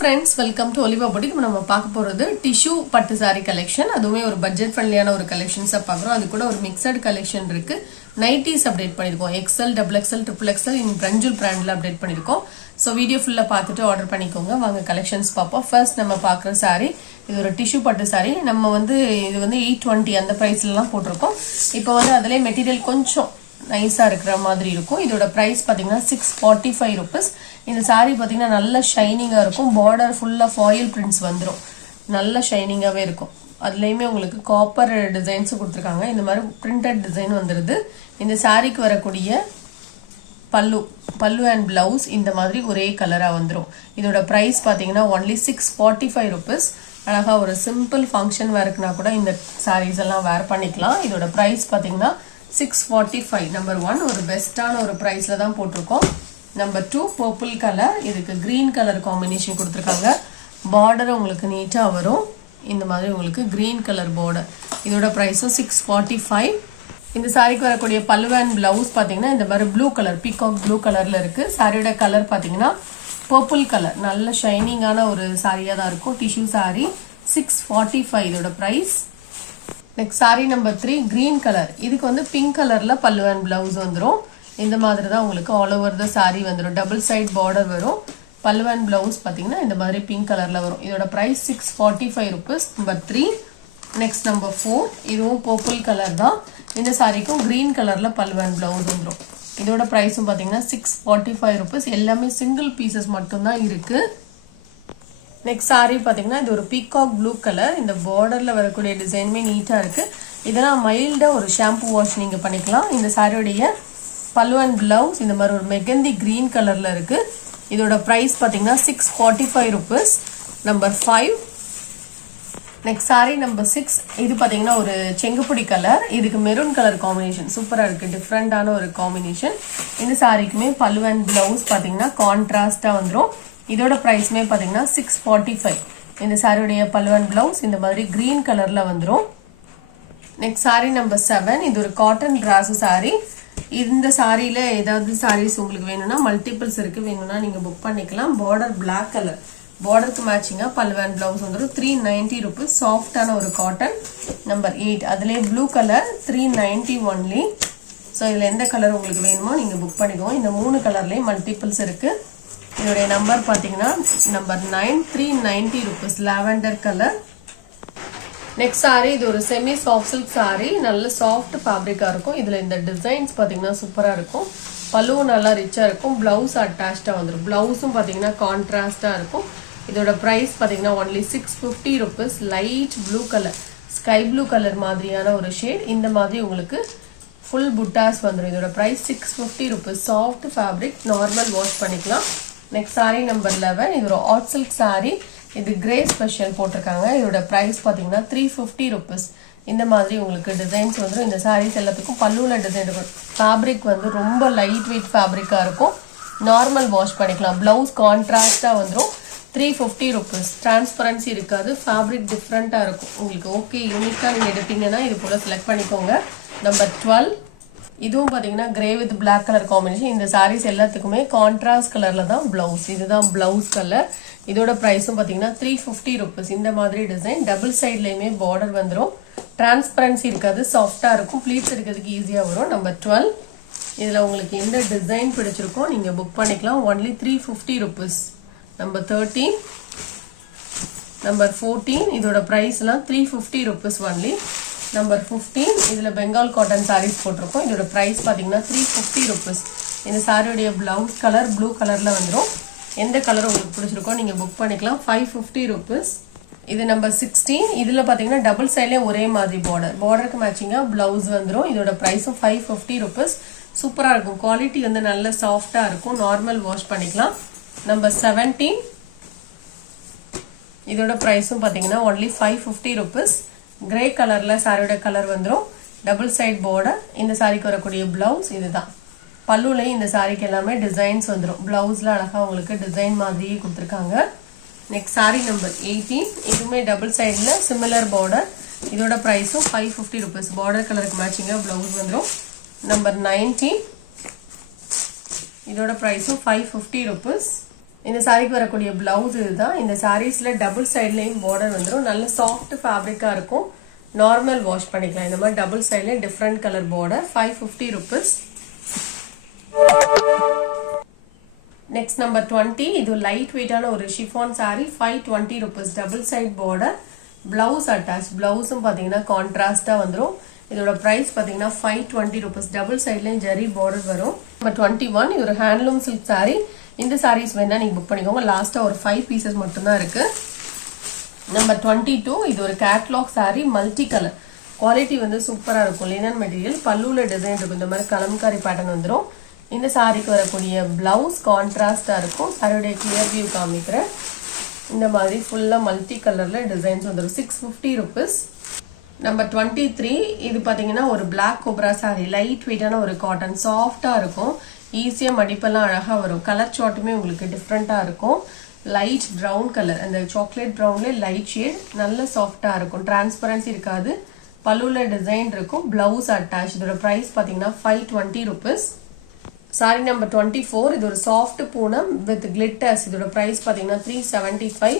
friends, welcome to Oliva Boutique. நம்ம பார்க்க போறது டிஷ்யூ பட்டு saree collection. அதுவுமே ஒரு பட்ஜெட் ஃப்ரெண்ட்லியான ஒரு கலெக்ஷன்ஸா பார்க்கறோம். அது கூட ஒரு மிக்ஸ்டு கலெக்ஷன் இருக்கு. நைட்டிஸ் அப்டேட் பண்ணிருக்கோம். XL, XXL, XXL in Branjul brandல அப்டேட் பண்ணிருக்கோம். சோ வீடியோ ஃபுல்லா பார்த்துட்டு ஆர்டர் பண்ணிக்கோங்க. வாங்க கலெக்ஷன்ஸ் பார்ப்போம். ஃபர்ஸ்ட் நம்ம பார்க்குற saree இது ஒரு டிஷ்யூ பட்டு saree. நம்ம இது 820 அந்த பிரைஸ்லலாம் போட்டுருக்கோம். இப்போ அதிலே மெட்டீரியல் கொஞ்சம் நைஸா இருக்கிற மாதிரி இருக்கும். இதோட பிரைஸ் பாத்தீங்கன்னா 645 rupees. இந்த saree பாத்தீங்கன்னா நல்ல ஷைனிங்கா இருக்கும். பார்டர் ஃபுல்லா ஃபாயில் பிரிண்ட்ஸ் வந்துரும். நல்ல ஷைனிங்காவே இருக்கும். அதுலயுமே உங்களுக்கு காப்பர் டிசைன்ஸ் கொடுத்திருக்காங்க. இந்த மாதிரி பிரிண்டட் டிசைன் வந்துருது. இந்த சாரிக்கு வரக்கூடிய பல்லு அண்ட் பிளவுஸ் இந்த மாதிரி ஒரே கலரா வந்துரும். இதோட பிரைஸ் பாத்தீங்கன்னா only 645 rupees. அழகா ஒரு சிம்பிள் ஃபங்க்ஷன் வேர்க்குனா கூட இந்த சாரீஸ் எல்லாம் வேர் பண்ணிக்கலாம். இதோட பிரைஸ் பாத்தீங்கன்னா 645. நம்பர் 1 ஒரு பெஸ்டான ஒரு பிரைஸ்ல தான் போட்டிருக்கோம். நம்பர் 2 பர்பிள் கலர், இதுக்கு கிரீன் கலர் காம்பினேஷன் கொடுத்துருக்காங்க. பார்டர் உங்களுக்கு நீட்டா வரும். இந்த மாதிரி உங்களுக்கு கிரீன் கலர் பார்டர். இதோட பிரைஸும் 645. இந்த சாரிக்கு வரக்கூடிய பல்லு அண்ட் பிளவுஸ் பாத்தீங்கன்னா இந்த மாதிரி ப்ளூ கலர், பீகாக் ப்ளூ கலர்ல இருக்கு. சாரியோட கலர் பாத்தீங்கன்னா பர்பிள் கலர். நல்ல ஷைனிங்கான ஒரு சாரியா தான் இருக்கும். டிஷ்யூ சாரி 645 இதோட price. Next sari number 3 green colour. இதுக்கு பிங்க் கலர்ல பல்லு அண்ட் பிளவுஸ் வந்துரும். இந்த மாதிரி தான் உங்களுக்கு ஆல் ஓவர் த சாரி வந்துரும். டபுள் சைட் பார்டர் வரும். பல்லு அண்ட் பிளவுஸ் பாத்தீங்கன்னா இந்த மாதிரி பிங்க் கலர்ல வரும். இதோட price 645 rupees. Number 3. Next number 4 இதுவும் பர்பிள் கலர் தான். இந்த சாரிக்கும் கிரீன் கலர்ல பல்லு அண்ட் பிளவுஸ் வந்துரும். இதோட பிரைஸும் பாத்தீங்கன்னா 645 rupees. எல்லாமே சிங்கிள் பீசஸ் மட்டும் தான் இருக்கு. நெக்ஸ்ட் சாரி பாத்தீங்கன்னா இது ஒரு பீகாக் ப்ளூ கலர். இந்த பார்டர்ல வரக்கூடிய டிசைனுமே நீட்டா இருக்கு. இதெல்லாம் மைல்டா ஒரு ஷாம்பு வாஷ் நீங்க பண்ணிக்கலாம். இந்த சாரியோடைய பல்லு அண்ட் பிளவுஸ் இந்த மாதிரி ஒரு மெகந்தி கிரீன் கலர்ல இருக்கு. இதோட பிரைஸ் பாத்தீங்கன்னா 645 rupees. Number 5. Next sari number 6 இது பாத்தீங்கன்னா ஒரு செங்குப்புடி கலர். இதுக்கு மெரூன் கலர் காம்பினேஷன் சூப்பரா இருக்கு. டிஃப்ரெண்டான ஒரு காம்பினேஷன். இந்த சாரிக்குமே பல்லு அண்ட் பிளவுஸ் பாத்தீங்கன்னா கான்ட்ராஸ்டா வந்துரும். இதோட பிரைஸ்மே பாத்தீங்கன்னா 645. இந்த சாரியோடைய பல்லு அண்ட் பிளவுஸ் இந்த மாதிரி கிரீன் கலர்ல வந்துரும். நெக்ஸ்ட் சாரி நம்பர் 7 இது ஒரு காட்டன் டிராஸ் சாரி. இந்த சாரியில ஏதாவது சாரீஸ் உங்களுக்கு வேணும்னா மல்டிபிள்ஸ் இருக்கு. வேணும்னா நீங்க புக் பண்ணிக்கலாம். Border black colour. பார்டருக்கு மேட்சிங்கா பல்லு அண்ட் பிளவுஸ் வந்துரும். 390 rupees. சாஃப்டான ஒரு காட்டன். நம்பர் 8 அதுலயே ப்ளூ கலர் 390 only. ஸோ இதுல எந்த கலர் உங்களுக்கு வேணுமோ நீங்க புக் பண்ணிக்கோங்க. இந்த 3 கலர்லயே மல்டிபிள்ஸ் இருக்கு. இதோடைய நம்பர் பாத்தீங்கன்னா number 9 390 rupees. Lavender colour. Next sorry இது ஒரு செமி சாஃப்ட் சில்க் சாரி. நல்ல சாஃப்ட் ஃபேப்ரிக்கா இருக்கும். இதுல இந்த டிசைன்ஸ் பாத்தீங்கன்னா சூப்பரா இருக்கும். பல்லுவும் நல்லா ரிச்சா இருக்கும். பிளவுஸ் அட்டாச்டா வந்துடும். பிளவுஸும் பாத்தீங்கன்னா கான்ட்ராஸ்டா இருக்கும். இதோட பிரைஸ் பாத்தீங்கன்னா only 650 rupees. Light blue colour, sky blue colour மாதிரியான ஒரு ஷேட். இந்த மாதிரி உங்களுக்கு ஃபுல் புட்டாஸ் வந்துடும். இதோட price 650 rupees. Soft fabric, normal wash பண்ணிக்கலாம். நெக்ஸ்ட் சாரி நம்பர் 11 இது ஒரு ஆட் சில்க் சாரி. இது கிரே ஸ்பெஷல் போட்டிருக்காங்க. இதோட பிரைஸ் பாத்தீங்கன்னா 350 rupees. இந்த மாதிரி உங்களுக்கு டிசைன்ஸ் வந்துடும். இந்த சாரீஸ் எல்லாத்துக்கும் பல்லுல டிசைன் இருக்கும். ஃபேப்ரிக் ரொம்ப லைட் வெயிட் ஃபேப்ரிக்கா இருக்கும். நார்மல் வாஷ் பண்ணிக்கலாம். பிளவுஸ் கான்ட்ராஸ்டா வந்துடும். 350 rupees. டிரான்ஸ்பரன்சி இருக்காது. ஃபேப்ரிக் டிஃப்ரெண்டா இருக்கும். உங்களுக்கு ஓகே யூனிக்கா நீங்க எடுப்பீங்கன்னா இது போல செலக்ட் பண்ணிக்கோங்க. நம்பர் 12 இதுவும் பாத்தீங்கன்னா grey with black colour combination. இந்த சாரீஸ் எல்லாத்துக்குமே கான்ட்ராஸ்ட் கலர்ல தான் பிளவுஸ். இதுதான் பிளவுஸ் கலர். இதோட பிரைஸும் பாத்தீங்கன்னா 350 rupees. இந்த மாதிரி டிசைன் டபுள் சைட்லயுமே பார்டர் வந்துடும். டிரான்ஸ்பரன்சி இருக்காது. சாஃப்டா இருக்கும். ப்ளீட்ஸ் எடுக்கிறதுக்கு ஈஸியா வரும். நம்பர் 12 இதுல உங்களுக்கு எந்த டிசைன் பிடிச்சிருக்கோ நீங்க புக் பண்ணிக்கலாம். only 350 rupees. நம்பர் 13 நம்பர் 14 இதோட பிரைஸ் எல்லாம் 350 rupees only. நம்பர் 15 இதுல பெங்கால் காட்டன் சாரீஸ் போட்டிருக்கோம். இதோட பிரைஸ் பாத்தீங்கன்னா 350 rupees. இந்த சாரியோடைய பிளவுஸ் கலர் ப்ளூ கலர்ல வந்துடும். எந்த கலர் உங்களுக்கு பிடிச்சிருக்கோ நீங்க புக் பண்ணிக்கலாம். 550 rupees. இது நம்பர் 16 இதுல பாத்தீங்கன்னா டபுள் சைட்லயே ஒரே மாதிரி பார்டருக்கு மேட்சிங்கா பிளவுஸ் வந்துடும். இதோட பிரைஸும் 550 rupees. சூப்பரா இருக்கும். குவாலிட்டி நல்ல சாஃப்டா இருக்கும். நார்மல் வாஷ் பண்ணிக்கலாம். நம்பர் 17 இதோட பிரைஸும் பாத்தீங்கன்னா only 550 rupees. கிரே கலர்ல சாரியோட கலர் வந்துடும். Double side border. இந்த சாரிக்கு வரக்கூடிய பிளவுஸ் இதுதான். பல்லுலயும் இந்த சாரிக்கு எல்லாமே டிசைன்ஸ் வந்துடும். பிளவுஸ்ல அழகா உங்களுக்கு டிசைன் மாதிரியே கொடுத்துருக்காங்க. நெக்ஸ்ட் சாரி நம்பர் 18 இதுவுமே டபுள் சைட்ல சிமிலர் பார்டர். இதோட பிரைஸும் 550 rupees. பார்டர் கலருக்கு மேட்சிங்கா பிளவுஸ் வந்துடும். நம்பர் 19 இதோட பிரைஸும் 550 rupees. இந்த சாரிக்கு வரக்கூடிய பிளவுஸ் இதுதான். இந்த சாரீஸ்ல டபுள் சைட்லயும் பார்டர் வந்துடும். நல்ல சாஃப்ட் ஃபேப்ரிக்கா இருக்கும். நார்மல் வாஷ் பண்ணிக்கலாம். இந்த மாதிரி டபுள் சைட்லயும் different colour border. 550 rupees. Next number 20. இது லைட் வெயிட்டான ஒரு chiffon sari. 520 rupees. Double side border. Blouse attach. பிளவுஸும் பாத்தீங்கன்னா கான்ட்ராஸ்டா வந்துடும். இதோட பிரைஸ் பாத்தீங்கன்னா 520 rupees. டபுள் சைட்லயும் ஜரி பார்டர் வரும். நம்பர் 21. இது ஒரு ஹேண்ட்லூம் சில்க் சாரி. இந்த சாரீஸ் வேணா நீங்க புக் பண்ணிக்கோங்க. லாஸ்டா ஒரு 5 pieces மட்டும் தான் இருக்கு. நம்பர் 22. இது ஒரு catalogue sorry. Multi colour. Quality வந்து சூப்பரா இருக்கும். Linen material. பல்லுல டிசைன் இருக்கும். இந்த மாதிரி கலம்காரி பேட்டர்ன் வந்துடும். இந்த சாரிக்கு வரக்கூடிய பிளவுஸ் கான்ட்ராஸ்டா இருக்கும். சாரியோட கிளியர் வியூ காமிக்கிறேன். இந்த மாதிரி ஃபுல்லா மல்டி கலர்ல டிசைன்ஸ் வந்துடும். 650 rupees. நம்பர் 23. இது பாத்தீங்கன்னா ஒரு பிளாக் கோப்ரா சாரி. லைட் வெயிட்டான ஒரு காட்டன். சாஃப்டா இருக்கும். ஈஸியா மடிப்பெல்லாம் அழகா வரும். கலர் சார்ட்டுமே உங்களுக்கு டிஃப்ரெண்டா இருக்கும். Light brown colour. அந்த சாக்லேட் ப்ரௌன்ல லைட் ஷேட். நல்ல சாஃப்டா இருக்கும். டிரான்ஸ்பரன்சி இருக்காது. பல்லுல டிசைன் இருக்கும். Blouse attach. இதோட பிரைஸ் பாத்தீங்கன்னா 520 rupees. Sorry number 24. இது ஒரு சாஃப்ட் பூனம் வித் கிளிட்டர்ஸ். இதோட பிரைஸ் பாத்தீங்கன்னா 375.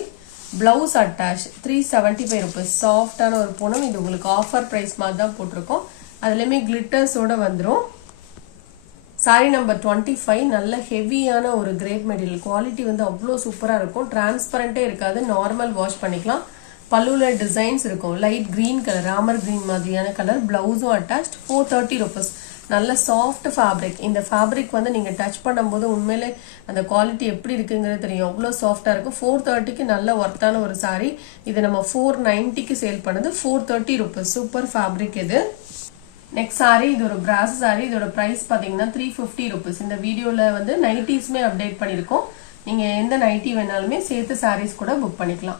Blouse attach. 375 rupees. சாஃப்டான ஒரு பூனம். இது உங்களுக்கு ஆஃபர் பிரைஸ் மாதிரி தான் போட்டிருக்கோம். அதுலயுமே கிளிட்டர்ஸோட வந்துடும். Sorry number 25. நல்ல ஹெவியான ஒரு கிரேப் மெட்டீரியல். குவாலிட்டி வந்து அவ்வளோ சூப்பரா இருக்கும். டிரான்ஸ்பரண்டே இருக்காது. நார்மல் வாஷ் பண்ணிக்கலாம். பல்லுல டிசைன்ஸ் இருக்கும். Light green colour. Ramar green மாதிரியான கலர். பிளவுஸும் அட்டாச். 430 rupees. நல்ல சாஃப்ட் ஃபேப்ரிக். இந்த ஃபேப்ரிக் வந்து நீங்க டச் பண்ணும்போது உண்மையிலே அந்த குவாலிட்டி எப்படி இருக்குங்கிறது தெரியும். அவ்வளோ சாஃப்டா இருக்கும். 430க்கு நல்ல ஒர்த்தான ஒரு சாரி. இது நம்ம 490க்கு சேல் பண்ணது. 430 rupees. சூப்பர் ஃபேப்ரிக் இது. Next sorry. இது ஒரு பிராஸ் சாரி. இதோட பிரைஸ் பாத்தீங்கன்னா 350 rupees. இந்த வீடியோல வந்து நைட்டிஸ்மே அப்டேட் பண்ணிருக்கோம். நீங்க எந்த நைட்டி வேணாலுமே சேர்த்து சாரீஸ் கூட புக் பண்ணிக்கலாம்.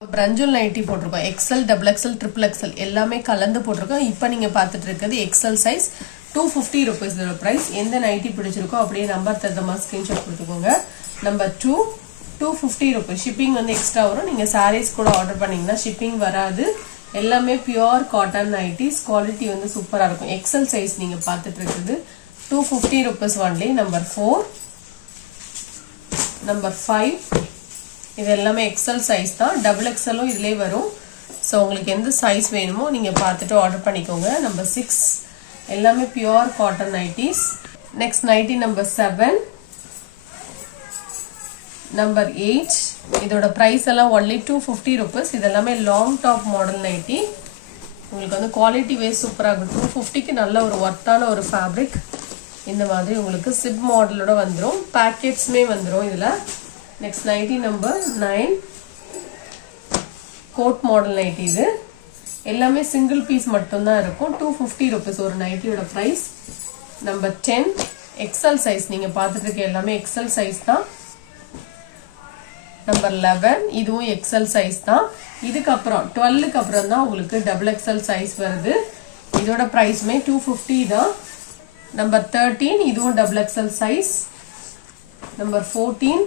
பிரஞ்சுல் நைட்டி போட்டிருக்கோம். XL, double XL, triple XL எல்லாமே கலந்து போட்டிருக்கோம். இப்போ நீங்க பார்த்துட்டு இருக்கிறது எக்ஸ்எல் சைஸ். 250 rupees இதோட பிரைஸ். எந்த நைட்டி பிடிச்சிருக்கோ அப்படியே நம்பர் தரமா ஸ்கிரீன்ஷாட் கொடுத்துக்கோங்க. நம்பர் 2. 250 rupees. ஷிப்பிங் வந்து எக்ஸ்ட்ரா வரும். நீங்க சாரீஸ் கூட ஆர்டர் பண்ணீங்கன்னா ஷிப்பிங் வராது. எல்லாமே பியூர் காட்டன் நைட்டிஸ். குவாலிட்டி வந்து சூப்பரா இருக்கும். எக்ஸ்எல் சைஸ் நீங்க பார்த்துட்டு இருக்குது. 250 rupees ஒன்லி. நம்பர் 4. நம்பர் 5. இது எல்லாமே எக்ஸ்எல் சைஸ் தான். டபுள் எக்ஸ்எல்லும் இதுலேயே வரும். ஸோ உங்களுக்கு எந்த சைஸ் வேணுமோ நீங்கள் பார்த்துட்டு ஆர்டர் பண்ணிக்கோங்க. நம்பர் 6. எல்லாமே pure cotton nighties. Next nightie number 7. Number 8. இதோட ப்ரைஸ் எல்லாம் ஒன்லி 250 rupees. இது எல்லாமே லாங் டாப் மாடல் நைட்டி. உங்களுக்கு வந்து குவாலிட்டி வைஸ் சூப்பராக இருக்கும். 250க்கு நல்ல ஒரு ஒர்த்தான ஒரு ஃபேப்ரிக். இந்த மாதிரி உங்களுக்கு சிப் மாடலோட வந்துடும். பேக்கெட்ஸுமே வந்துடும் இதில். Next nightie number 9. Code model nightie. இது எல்லாமே சிங்கிள் பீஸ் மட்டும்தான் இருக்கும். 250 rupees ஒரு நைட்டியோட பிரைஸ். நம்பர் 10. XL size. நீங்க பார்த்துட்டு இருக்க எல்லாமே எக்ஸ்எல் சைஸ் தான். நம்பர் 11. இதுவும் எக்ஸ்எல் சைஸ் தான். இதுக்கப்புறம் 12க்கு அப்புறம் தான் உங்களுக்கு டபுள் எக்ஸ்எல் சைஸ் வருது. இதோட பிரைஸ்மே 250 தான். நம்பர் 13. இதுவும் double XL size. Number 14.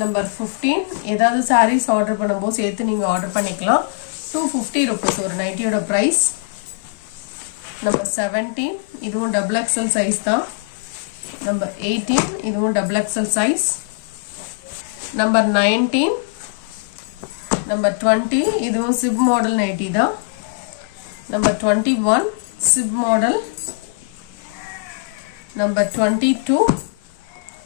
Number 15. ஏதாவது சாரீஸ் ஆர்டர் பண்ணும்போது சேர்த்து நீங்க ஆர்டர் பண்ணிக்கலாம். 250 rupees ஒரு நைட்டியோட பிரைஸ். நம்பர் 17. இதுவும் டபுள் எக்ஸ்எல் சைஸ் தான். நம்பர் 18. இதுவும் double XL size. Number 19. Number 20. இதுவும் சிப் மாடல் நைட்டி தான். நம்பர் 21. Zip model. நம்பர் 22.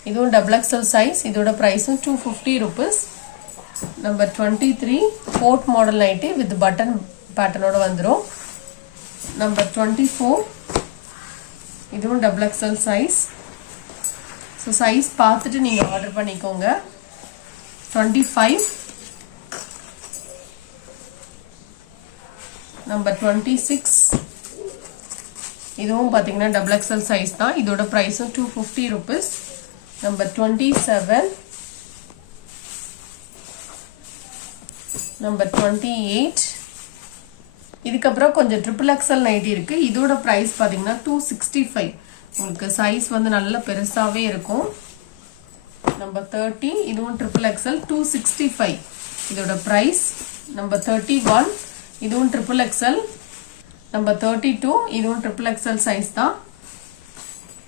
இதுவும் டபுள் எக்ஸ்எல் சைஸ். இதோட பிரைஸும் 250 rupees. Number 23. Coat model nighty with button பேட்டர்னோட வந்துடும். நம்பர் 24. இதுவும் double XL size. So size பார்த்துட்டு நீங்கள் ஆர்டர் பண்ணிக்கோங்க. 25. நம்பர் 26. இதுவும் பார்த்தீங்கன்னா டபுள் எக்ஸ்எல் சைஸ் தான். இதோட ப்ரைஸும் 250 rupees. நம்பர் 27. நம்பர் 28. இதுக்கப்புறம் கொஞ்சம் ட்ரிபிள் எக்ஸ்எல் நைட்டி இருக்கு. இதோட ப்ரைஸ் பார்த்தீங்கன்னா 265. உங்களுக்கு சைஸ் வந்து நல்ல பெருசாகவே இருக்கும். நம்பர் 30. இதுவும் ட்ரிபிள் எக்ஸ்எல். 265 இதோட ப்ரைஸ். நம்பர் 31. இதுவும் ட்ரிபிள் எக்ஸ்எல். நம்பர் 32. இதுவும் ட்ரிபிள் எக்ஸ்எல் சைஸ் தான்.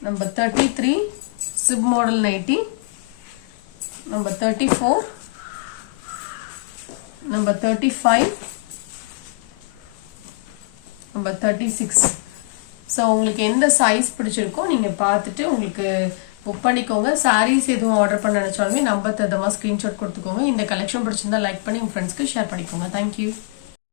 Number 33 sib model nightly. Number 34. Number 35. Number 36. So உங்களுக்கு எந்த சைஸ் பிடிச்சிருக்கோ நீங்கள் பார்த்துட்டு உங்களுக்கு புக் பண்ணிக்கோங்க. சாரீஸ் எதுவும் ஆர்டர் பண்ண நினச்சாலுமே நம்பர் தகுந்தமாக ஸ்க்ரீன்ஷாட் கொடுத்துக்கோங்க. இந்த கலெக்ஷன் பிடிச்சிருந்தா லைக் பண்ணி உங்கள் ஃப்ரெண்ட்ஸ்க்கு ஷேர் பண்ணிக்கோங்க. தேங்க்யூ.